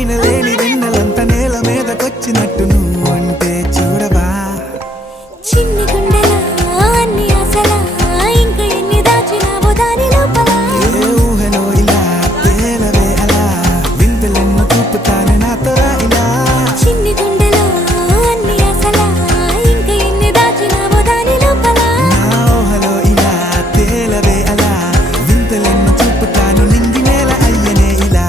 పైన లేని వెన్నెలంత నేల మీదకొచ్చినట్టు నువ్వు అంటే చూడవా చిన్ని గుండెలా అన్ని ఆశలా ఇంకా ఎన్ని దాచినావో దాని లోపల ఏ ఊహలో ఇలా తేలవే అలా వింతలెన్నో చూపుతాను నాతో రా ఇలా చిన్ని గుండెలో అన్ని ఆశలా ఇంకా ఎన్ని దాచినావో దాని లోపల నా ఊహలో ఇలా తేలవే అలా వింతలెన్నో చూపుతాను నింగి నేల అయ్యనే ఇలా